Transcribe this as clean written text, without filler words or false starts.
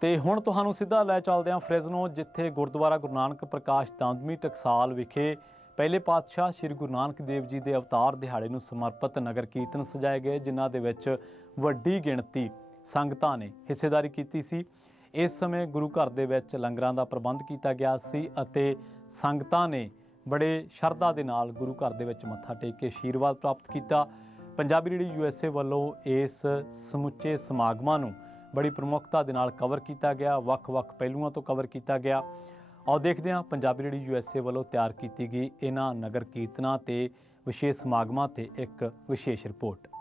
ਤੇ ਹੁਣ ਤੁਹਾਨੂੰ ਸਿੱਧਾ ਲੈ ਚੱਲਦੇ ਹਾਂ ਫ੍ਰਿਜ਼ਨੋ, ਜਿੱਥੇ ਗੁਰਦੁਆਰਾ ਗੁਰੂ ਨਾਨਕ ਪ੍ਰਕਾਸ਼ ਦਮਦਮੀ ਟਕਸਾਲ ਵਿਖੇ ਪਹਿਲੇ ਪਾਤਸ਼ਾਹ ਸ੍ਰੀ ਗੁਰੂ ਨਾਨਕ ਦੇਵ ਜੀ ਦੇ ਅਵਤਾਰ ਦਿਹਾੜੇ ਨੂੰ ਸਮਰਪਿਤ ਨਗਰ ਕੀਰਤਨ ਸਜਾਏ ਗਏ, ਜਿਨ੍ਹਾਂ ਦੇ ਵਿੱਚ ਵੱਡੀ ਗਿਣਤੀ ਸੰਗਤਾਂ ਨੇ ਹਿੱਸੇਦਾਰੀ ਕੀਤੀ ਸੀ। ਇਸ ਸਮੇਂ ਗੁਰੂ ਘਰ ਦੇ ਵਿੱਚ ਲੰਗਰਾਂ ਦਾ ਪ੍ਰਬੰਧ ਕੀਤਾ ਗਿਆ ਸੀ ਅਤੇ ਸੰਗਤਾਂ ਨੇ ਬੜੇ ਸ਼ਰਧਾ ਦੇ ਨਾਲ ਗੁਰੂ ਘਰ ਦੇ ਵਿੱਚ ਮੱਥਾ ਟੇਕ ਕੇ ਆਸ਼ੀਰਵਾਦ ਪ੍ਰਾਪਤ ਕੀਤਾ। ਪੰਜਾਬੀ ਰੇਡੀਓ USA ਵੱਲੋਂ ਇਸ ਸਮੁੱਚੇ ਸਮਾਗਮਾਂ ਨੂੰ ਬੜੀ ਪ੍ਰਮੁੱਖਤਾ ਦੇ ਨਾਲ ਕਵਰ ਕੀਤਾ ਗਿਆ, ਵੱਖ-ਵੱਖ ਪਹਿਲੂਆਂ ਤੋਂ ਕਵਰ ਕੀਤਾ ਗਿਆ। ਆਓ ਦੇਖਦੇ ਹਾਂ ਪੰਜਾਬੀ ਰੇਡੀਓ USA ਵੱਲੋਂ ਤਿਆਰ ਕੀਤੀ ਗਈ ਇਹਨਾਂ ਨਗਰ ਕੀਰਤਨਾਂ ਤੇ ਵਿਸ਼ੇਸ਼ ਸਮਾਗਮਾਂ ਤੇ ਇੱਕ ਵਿਸ਼ੇਸ਼ ਰਿਪੋਰਟ।